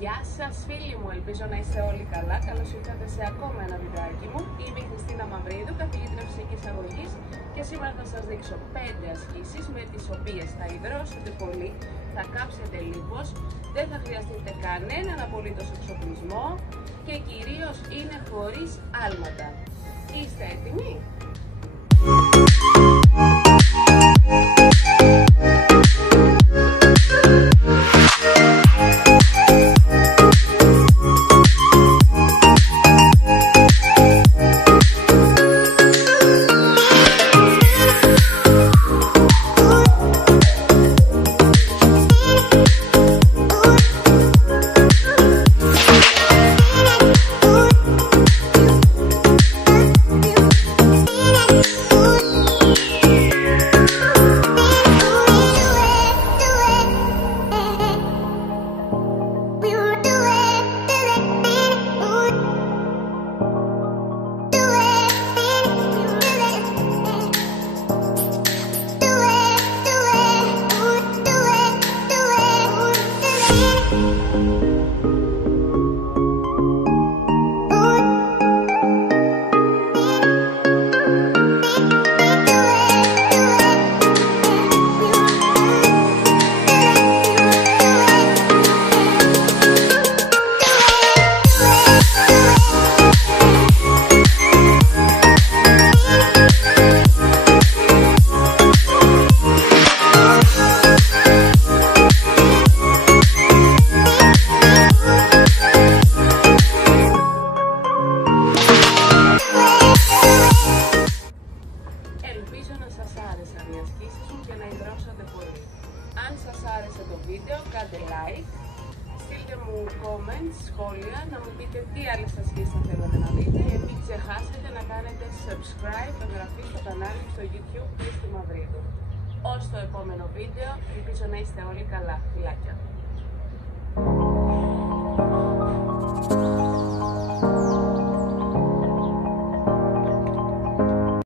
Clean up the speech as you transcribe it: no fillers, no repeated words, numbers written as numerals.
Γεια σας φίλοι μου, ελπίζω να είστε όλοι καλά. Καλώς ήρθατε σε ακόμα ένα βιντεάκι μου. Είμαι η Χριστίνα Μαυρίδου, καθηγήτρια φυσικής αγωγής και σήμερα θα σας δείξω 5 ασκήσεις με τις οποίες θα υδρώσετε πολύ, θα κάψετε λίπος, δεν θα χρειαστείτε κανέναν απολύτως εξοπλισμό και κυρίως είναι χωρίς άλματα. Είστε έτοιμοι? Ελπίζω να σας άρεσαν οι ασκήσεις μου και να υδρώσατε πολύ. Αν σας άρεσε το βίντεο, κάντε like, στείλτε μου comments, σχόλια, να μου πείτε τι άλλες ασκήσεις θα θέλετε να δείτε και μην ξεχάσετε να κάνετε subscribe, εγγραφή στο κανάλι στο YouTube Χρήστη Μαυρίδου. Ως το επόμενο βίντεο, ελπίζω να είστε όλοι καλά. Φιλάκια!